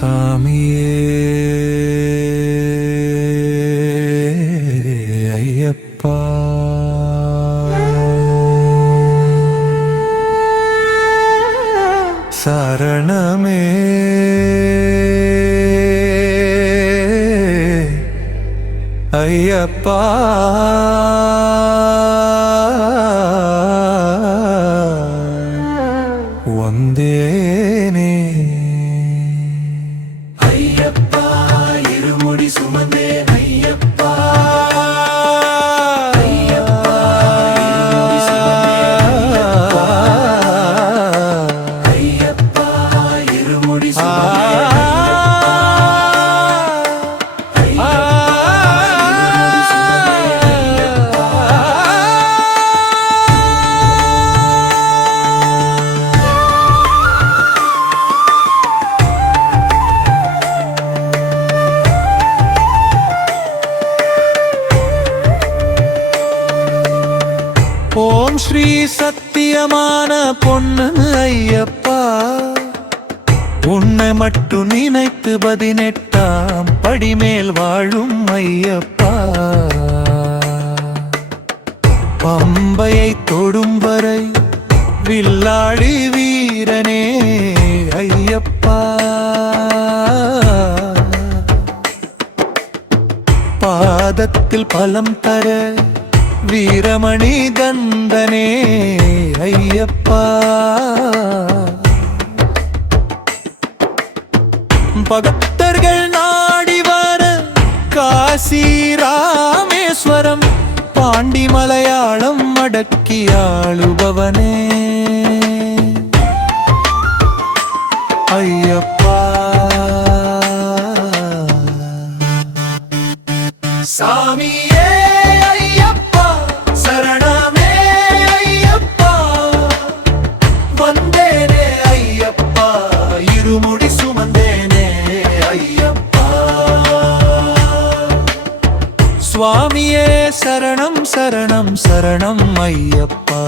சாமியே ஐயப்பா சரணமே ஐயப்பா வந்தேனே ஐயப்பா இருமுடி சுமந்தே ஐயப்பா ஐயப்பா இருமுடி சுமந்தே ஐயப்பா இருமுடி சுமந்தே ஓம் ஸ்ரீ சத்தியமான பொன்னு ஐயப்பா உன்னை மட்டும் நினைத்து 18ஆம் படிமேல் வாழும் ஐயப்பா பம்பையை தொடும் வரை வில்லாளி வீரனே ஐயப்பா பாதத்தில் பலம் தர வீரமணி தந்தனே ஐயப்பா பக்தர்கள் நாடி வர காசி ராமேஸ்வரம் பாண்டி மலையாளம் அடக்கி ஆளுபவனே ஐயப்பா சாமியே இருமுடி சுமந்தேனே ஐயப்பா சுவாமியே சரணம் சரணம் சரணம் ஐயப்பா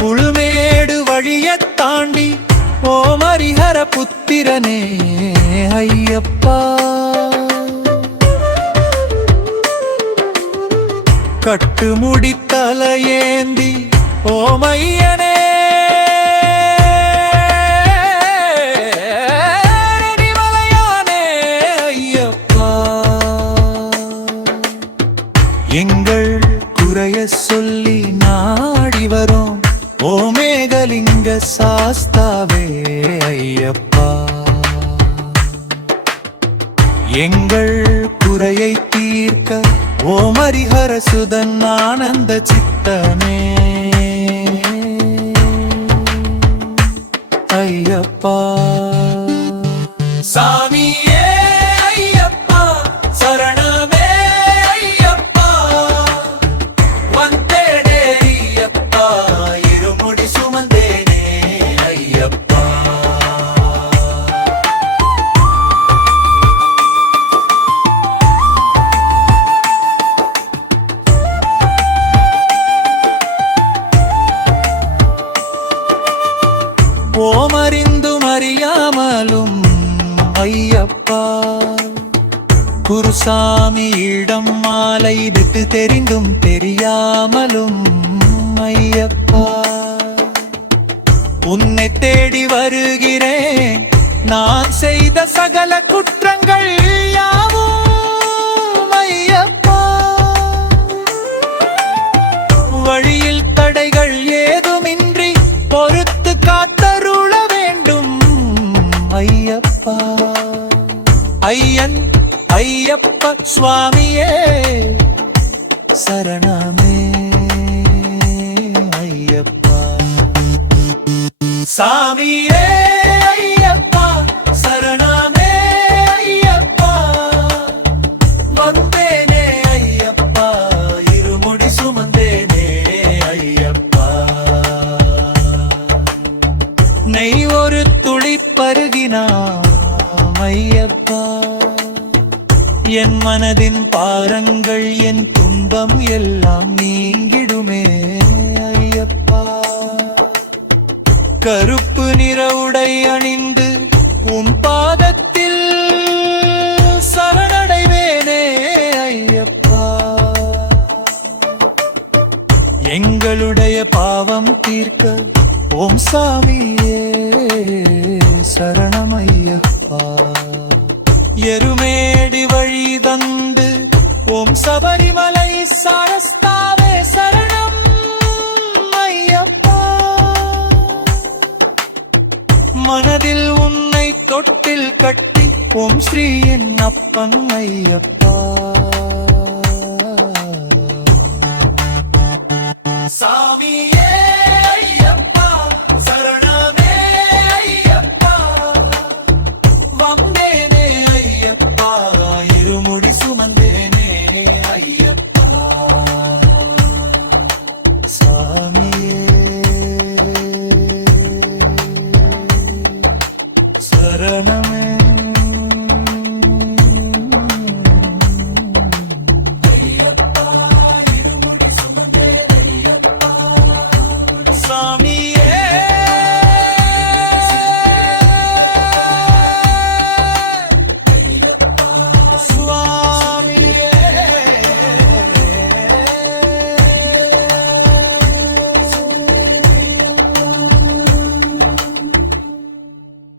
புழுமேடு வழியத் தாண்டி ஓம் ஹரிஹர புத்திரனே ஐயப்பா கட்டு முடித்தலையேந்தி ஓமையனே மலையானே ஐயப்பா எங்கள் குறைய சொல்லி நாடி வரோம் ஓமேகலிங்க சாஸ்தாவே ஐயப்பா எங்கள் குறையை தீர்க்க ஓம் ஹரிஹர சுதன் ஆனந்த சித்தமே ஐயப்பா சாமியே ஐயப்பா சரணமே ஐயப்பா வந்தேனே ஐயப்பா இருமுடி சுமந்தேனே ஐயப்பா ஓமறிந்தும் அறியாமலும் ஐயப்பா குருசாமியிடம் மாலை விட்டு தெரிந்தும் தெரியாமலும் ஐயப்பா உன்னை தேடி வருகிறேன் நான் செய்த சகல குற்றங்கள் யாவும் ஐயப்பா வழியில் தடைகள் ஏதுமின்றி பொறுத்து காத்தருள வேண்டும் ஐயப்பா ஐயன் ஐயப்ப சுவாமியே சரணமே ஐயப்பா சாமியே ஐயப்பா சரணமே ஐயப்பா வந்தேனே ஐயப்பா இருமுடி சுமந்தேனே ஐயப்பா நெய் ஒரு துளி பருகினாம் ஐயப்பா என் மனதின் பாரங்கள் என் துன்பம் எல்லாம் நீங்கிடுமே ஐயப்பா கருப்பு நிற உடை அணிந்து உன் பாதத்தில் சரணடைவேனே ஐயப்பா. எங்களுடைய பாவம் தீர்க்க ஓம் சாமியே சரணம் ஐயப்பா. எருமேடி வழி தந்து ஓம் சபரிமலை சாரஸ்தாவே சரணம் ஐயப்பா. மனதில் உன்னை தொட்டில் கட்டி ஓம் ஸ்ரீ என் அப்பன் ஐயப்பா. சாமியே ஐயப்பா சரணமே ஐயப்பா. வந்தேனே ஐயப்பா இருமுடி சுமந்தேனே ஐயப்பா. சாமியே சரணமே ஐயப்பா இருமுடி சுமந்தேனே ஐயப்பா. சாமி